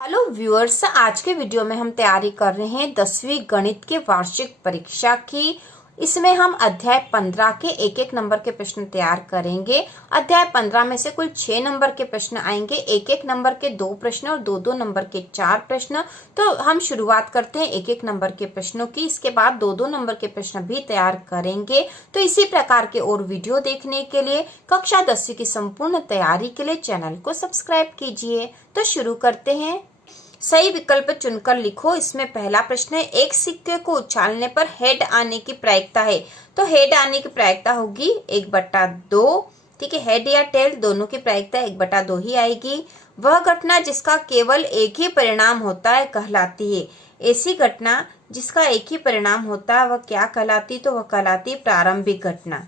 Hello viewers, आज के video में हम तैयारी कर रहे हैं 10वीं गणित की वार्षिक परीक्षा की। इसमें हम अध्याय 15 के एक एक नंबर के प्रश्न तैयार करेंगे। अध्याय 15 में से कुल 6 नंबर के प्रश्न आएंगे, एक एक नंबर के 2 प्रश्न और 2-2 नंबर के 4 प्रश्न। तो हम शुरुआत करते हैं एक एक नंबर के प्रश्नों की, इसके बाद 2-2 नंबर के प्रश्न भी तैयार करेंगे। तो इसी प्रकार के और वीडियो देखने के लिए, कक्षा 10वीं की संपूर्ण तैयारी के लिए चैनल को सब्सक्राइब कीजिए। तो शुरू करते हैं। सही विकल्प चुनकर लिखो। इसमें पहला प्रश्न है, एक सिक्के को उछालने पर हेड आने की प्रायिकता है। तो हेड आने की प्रायिकता होगी 1/2। ठीक है, हेड या टेल दोनों की प्रायिकता 1/2 ही आएगी। वह घटना जिसका केवल एक ही परिणाम होता है कहलाती है। ऐसी घटना जिसका एक ही परिणाम होता है वह क्या कहलाती? तो वह कहलाती है प्रारंभिक घटना।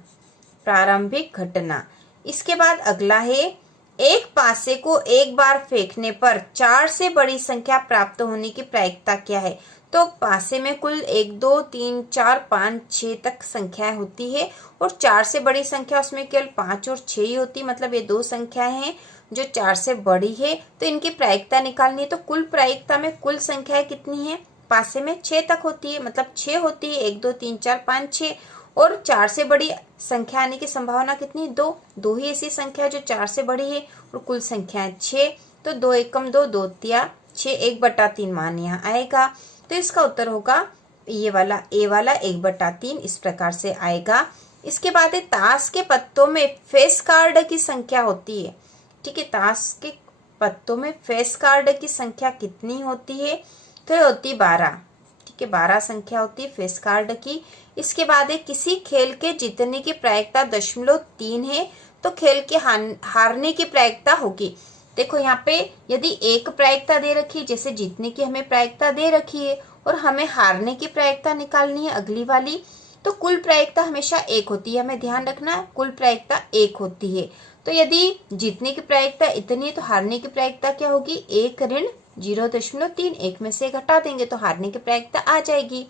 प्रारंभिक घटना। इसके बाद अगला है, एक पासे को एक बार फेंकने पर 4 से बड़ी संख्या प्राप्त होने की प्रायिकता क्या है? तो पासे में कुल 1 2 3 4 5 6 तक संख्याएं होती है और 4 से बड़ी संख्या उसमें केवल 5 और 6 ही होती, मतलब ये 2 संख्याएं हैं जो 4 से बड़ी है। तो इनकी प्रायिकता निकालनी है। तो कुल प्रायिकता में कुल संख्याएं कितनी है? पासे में 6 तक होती है, मतलब 6 होती है। 1 2 3 4 5 6 और 4 से बड़ी संख्या आने की संभावना कितनी? 2। 2 ही ऐसी संख्या है जो 4 से बड़ी है और कुल संख्या है 6। तो 2 एकम 2, 2 तिया 6, 1/3 मान यहाँ आएगा। तो इसका उत्तर होगा ये वाला, ए वाला 1/3 इस प्रकार से आएगा। इसके बाद है, ताश के पत्तों में फेस कार्ड की संख्या होती है। ठीक है, ताश के पत्तों में फेस कार्ड की संख्या कितनी होती है? तो ये होती 12। ठीक है, 12 संख्या होती है फेस कार्ड की। इसके बाद है, किसी खेल के जीतने की प्रायिकता 0.3 है तो खेल के हारने की प्रायिकता होगी। देखो यहाँ पे यदि एक प्रायिकता दे रखी है, जैसे जीतने की हमें प्रायिकता दे रखी है और हमें हारने की प्रायिकता निकालनी है अगली वाली, तो कुल प्रायिकता हमेशा 1 होती है। हमें ध्यान रखना है, कुल प्रायिकता 1 होती है। तो यदि जीतने की प्रायिकता इतनी है तो हारने की प्रायिकता क्या होगी? 1 ऋण 0.3। 1 में से घटा देंगे तो हारने की प्रायिकता आ जाएगी।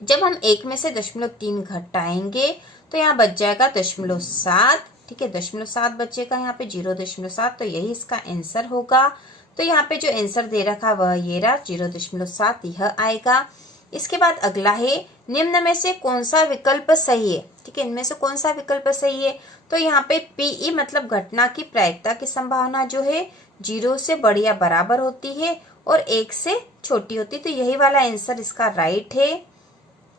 जब हम 1 में से 0.3 घटाएंगे तो यहाँ बच जाएगा 0.7। ठीक है, 0.7 बचेगा यहाँ पे 0.7। तो यही इसका आंसर होगा। तो यहाँ पे जो आंसर दे रखा वह ये रहा 0.7, यह आएगा। इसके बाद अगला है, निम्न में से कौन सा विकल्प सही है? ठीक है, इनमें से कौन सा विकल्प सही है? तो यहाँ पे पीई मतलब घटना की प्रायिकता की संभावना जो है 0 से बड़ी या बराबर होती है और 1 से छोटी होती है। तो यही वाला आंसर इसका राइट है।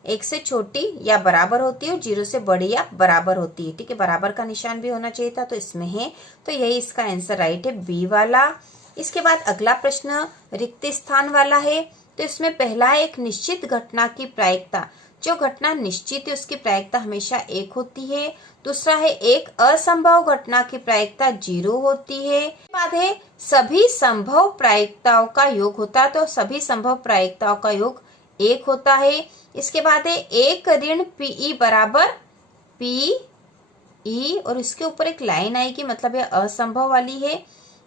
1 से छोटी या बराबर होती है और 0 से बड़ी या बराबर होती है। ठीक है, बराबर का निशान भी होना चाहिए था तो इसमें है। तो यही इसका आंसर राइट है, बी वाला। इसके बाद अगला प्रश्न रिक्त स्थान वाला है। तो इसमें पहला है, एक निश्चित घटना की प्रायिकता। जो घटना निश्चित है उसकी प्रायिकता हमेशा 1 होती है। दूसरा है, एक असंभव घटना की प्रायिकता 0 होती है। बाद है, सभी संभव प्रायिकताओं का योग होता है। तो सभी संभव प्रायिकताओं का योग 1 होता है। इसके बाद है, एक ऋण पीई बराबर पीई और इसके ऊपर एक लाइन आएगी, मतलब यह असंभव वाली है।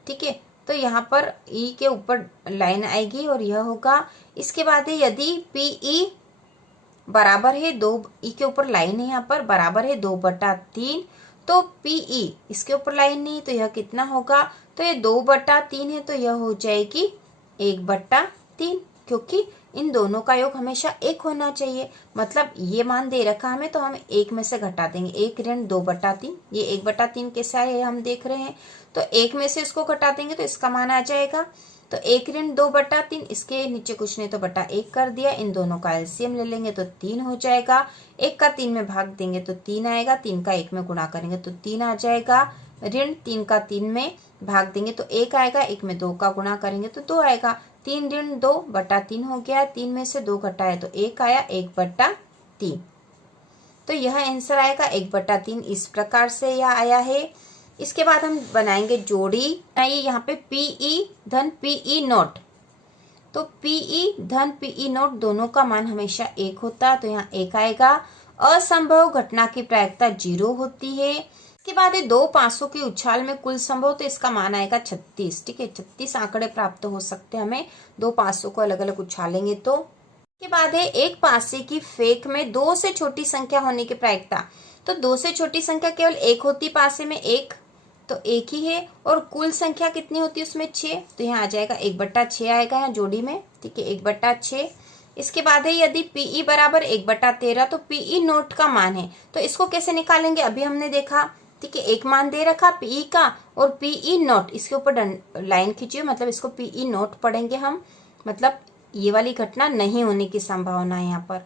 ठीक है, तो यहाँ पर ई के ऊपर लाइन आएगी और यह होगा। इसके बाद है, यदि पीई बराबर है 2, ई के ऊपर लाइन है यहाँ पर, बराबर है 2/3, तो पीई इसके ऊपर लाइन नहीं तो यह कितना होगा? तो ये 2/3 है तो यह हो जाएगी 1/3, क्योंकि इन दोनों का योग हमेशा 1 होना चाहिए। मतलब ये मान दे रखा हमें तो हम 1 में से घटा देंगे। 1 ऋण 2/3, ये 1/3 कैसा है हम देख रहे हैं, तो 1 में से इसको घटा देंगे तो इसका मान आ जाएगा। तो 1 ऋण 2/3, इसके नीचे कुछ नहीं तो बटा 1 कर दिया। इन दोनों का एलसीएम ले लेंगे तो 3 हो जाएगा। 1 का 3 में भाग देंगे तो 3 आएगा। 3 का 1 में गुणा करेंगे तो 3 आ जाएगा। ऋण 3 का 3 में भाग देंगे तो 1 आएगा। 1 में 2 का गुणा करेंगे तो 2 आएगा। 3 ऋण 2/3 हो गया। 3 में से 2 घटाए तो 1 आया, 1/3। तो यह आंसर आएगा 1/3। इस प्रकार से यह आया है। इसके बाद हम बनाएंगे जोड़ी। यहाँ पे पीई धन पीई नोट, तो पीई धन पीई नोट दोनों का मान हमेशा 1 होता है तो यहाँ 1 आएगा। असंभव घटना की प्रायिकता 0 होती है। इसके बाद है, 2 पासों की उछाल में कुल संभव, तो इसका मान आएगा 36। ठीक है, 36 आंकड़े प्राप्त हो सकते हैं हमें 2 पासों को अलग अलग उछालेंगे तो। इसके बाद है, एक पासे की फेंक में 2 से छोटी संख्या होने की प्रायिकता। तो 2 से छोटी संख्या केवल 1 होती पासे में, 1। तो एक ही है, और कुल संख्या कितनी होती है उसमें 6, तो यहाँ आ जाएगा 1/6 आएगा यहाँ जोड़ी में, ठीक है 1/6। इसके बाद है यदि पीई बराबर 1/13, तो पीई नोट का मान है, तो इसको कैसे निकालेंगे अभी हमने देखा, ठीक है एक मान दे रखा पीई का और पीई नोट, इसके ऊपर लाइन खींचिए, मतलब इसको पीई नोट पढ़ेंगे हम, मतलब ये वाली घटना नहीं होने की संभावना है यहाँ पर।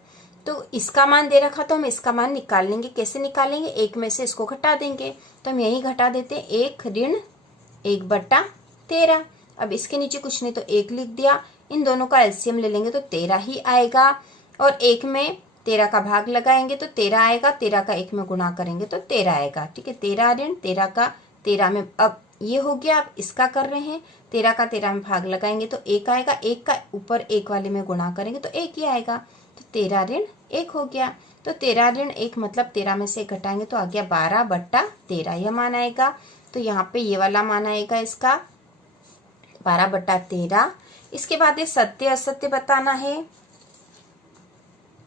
तो इसका मान दे रखा तो हम इसका मान निकाल लेंगे, कैसे निकालेंगे, एक में से इसको घटा देंगे, तो हम यही घटा देते हैं, 1 ऋण 1/13। अब इसके नीचे कुछ नहीं तो 1 लिख दिया, इन दोनों का एलसीएम ले लेंगे तो 13 ही आएगा, और 1 में 13 का भाग लगाएंगे तो 13 आएगा, 13 का 1 में गुणा करेंगे तो 13 आएगा, ठीक है 13 ऋण 13 का 13 में, अब ये हो गया, अब इसका कर रहे हैं, 13 का 13 में भाग लगाएंगे तो 1 आएगा, 1 का ऊपर 1 वाले में गुणा करेंगे तो 1 ही आएगा, तो 13 ऋण 1 हो गया। तो 13 ऋण 1 मतलब 13 में से 1 घटाएंगे तो आ गया 12/13, यह मान आएगा। तो यहाँ पे ये वाला मान आएगा इसका 12/13। इसके बाद ये सत्य असत्य बताना है।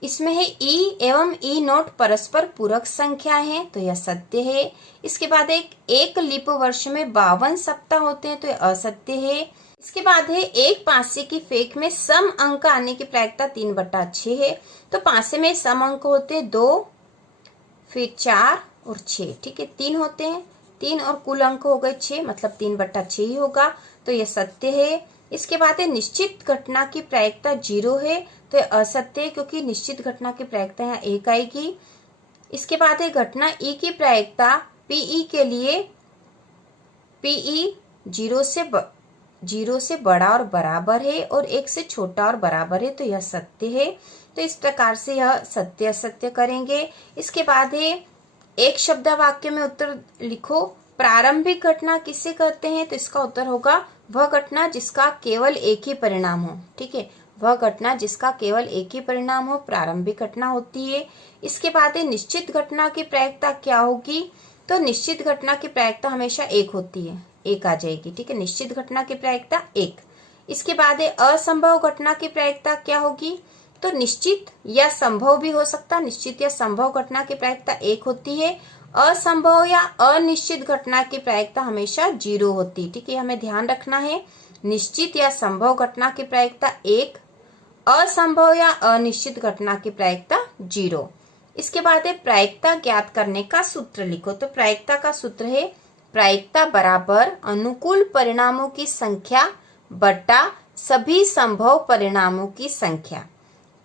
इसमें है ई एवं ई नोट परस्पर पूरक संख्या है, तो यह सत्य है। इसके बाद एक लीप वर्ष में 52 सप्ताह होते हैं, तो यह असत्य है। इसके बाद है एक पासे की फेंक में सम अंक आने की प्रायिकता 3/6 है, तो पासे में सम अंक होते हैं 2, फिर 4 और 6, ठीक है 3 होते हैं, 3 और कुल अंक हो गए 6, मतलब 3/6 ही होगा, तो यह सत्य है। इसके बाद है निश्चित घटना की प्रायिकता 0 है, तो यह असत्य है, क्योंकि निश्चित घटना की प्रायिकता यहाँ 1 आएगी। इसके बाद है घटना ई की प्रायिकता पीई के लिए पीई 0 से बड़ा और बराबर है और 1 से छोटा और बराबर है, तो यह सत्य है। तो इस प्रकार से यह सत्य असत्य करेंगे। इसके बाद है एक शब्द वाक्य में उत्तर लिखो, प्रारंभिक घटना किसे कहते हैं, तो इसका उत्तर होगा वह घटना जिसका केवल एक ही परिणाम हो, ठीक है वह घटना जिसका केवल एक ही परिणाम हो प्रारंभिक घटना होती है। इसके बाद है निश्चित घटना की प्रायिकता क्या होगी, तो निश्चित घटना की प्रायिकता हमेशा 1 होती है, 1 आ जाएगी, ठीक है निश्चित घटना की प्रायिकता 1। इसके बाद है असंभव घटना की प्रायिकता क्या होगी, तो निश्चित या संभव भी हो सकता, निश्चित या संभव घटना की प्रायिकता 1 होती है। असंभव या अनिश्चित घटना की प्रायिकता हमेशा 0 होती है, ठीक है हमें ध्यान रखना है, निश्चित या संभव घटना की प्रायिकता 1, असंभव या अनिश्चित घटना की प्रायिकता 0। इसके बाद है प्रायिकता ज्ञात करने का सूत्र लिखो, तो प्रायिकता का सूत्र है प्रायिकता बराबर अनुकूल परिणामों की संख्या बटा सभी संभव परिणामों की संख्या।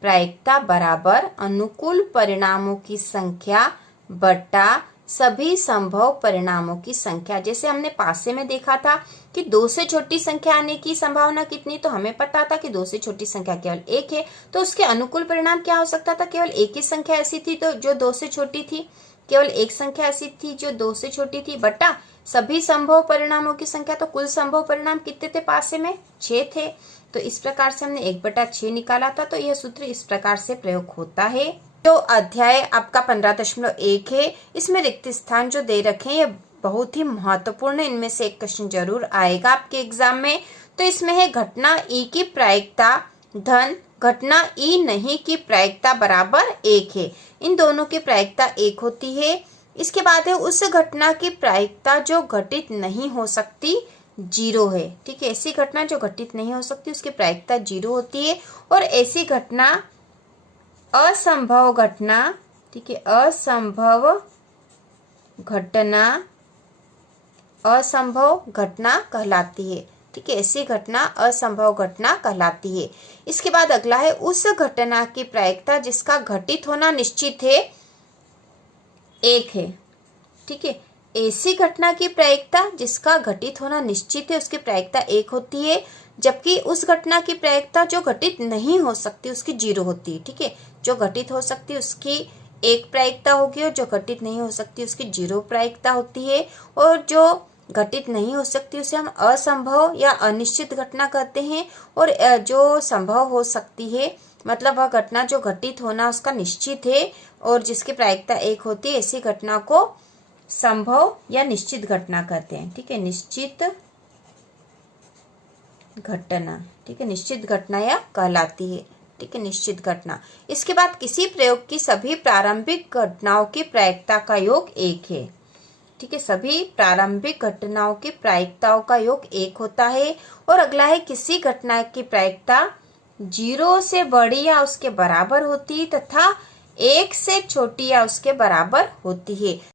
प्रायिकता बराबर अनुकूल परिणामों की संख्या बटा सभी संभव परिणामों की संख्या। जैसे हमने पासे में देखा था कि 2 से छोटी संख्या आने की संभावना कितनी, तो हमें पता था कि 2 से छोटी संख्या केवल 1 है, तो उसके अनुकूल परिणाम क्या हो सकता था, केवल एक ही संख्या ऐसी थी तो जो 2 से छोटी थी, केवल एक संख्या ऐसी थी जो 2 से छोटी थी, बटा सभी संभव परिणामों की संख्या। तो कुल संभव परिणाम कितने थे पासे में, 6 थे, तो इस प्रकार से हमने 1/6 निकाला था। तो यह सूत्र इस प्रकार से प्रयोग होता है। जो अध्याय आपका 15.1 है, इसमें रिक्त स्थान जो दे रखे हैं ये बहुत ही महत्वपूर्ण है, इनमें से एक क्वेश्चन जरूर आएगा आपके एग्जाम में। तो इसमें है घटना ई की प्रायिकता धन घटना ई नहीं की प्रायिकता बराबर 1 है, इन दोनों की प्रायिकता 1 होती है। इसके बाद है उस घटना की प्रायिकता जो घटित नहीं हो सकती 0 है, ठीक है ऐसी घटना जो घटित नहीं हो सकती उसकी प्रायिकता 0 होती है। और ऐसी घटना असंभव घटना, ठीक है असंभव घटना कहलाती है, ठीक है ऐसी घटना असंभव घटना कहलाती है। इसके बाद अगला है उस घटना की प्रायिकता जिसका घटित होना निश्चित है 1 है, ठीक है ऐसी घटना की प्रायिकता जिसका घटित होना निश्चित है उसकी प्रायिकता 1 होती है, जबकि उस घटना की प्रायिकता जो घटित नहीं हो सकती उसकी 0 होती है, ठीक है जो घटित हो सकती है उसकी 1 प्रायिकता होगी और जो घटित नहीं हो सकती उसकी 0 प्रायिकता होती है। और जो घटित नहीं हो सकती उसे हम असंभव या अनिश्चित घटना कहते हैं, और जो संभव हो सकती है मतलब वह घटना जो घटित होना उसका निश्चित है और जिसकी प्रायिकता 1 होती है ऐसी घटना को संभव या निश्चित घटना कहते हैं, ठीक है निश्चित घटना, ठीक है निश्चित घटना या कहलाती है, ठीक है निश्चित घटना। इसके बाद किसी प्रयोग की सभी प्रारंभिक घटनाओं की प्रायिकता का योग 1 है, ठीक है, सभी प्रारंभिक घटनाओं की प्रायिकताओं का योग 1 होता है। और अगला है किसी घटना की प्रायिकता 0 से बड़ी या उसके बराबर होती है तथा 1 से छोटी या उसके बराबर होती है।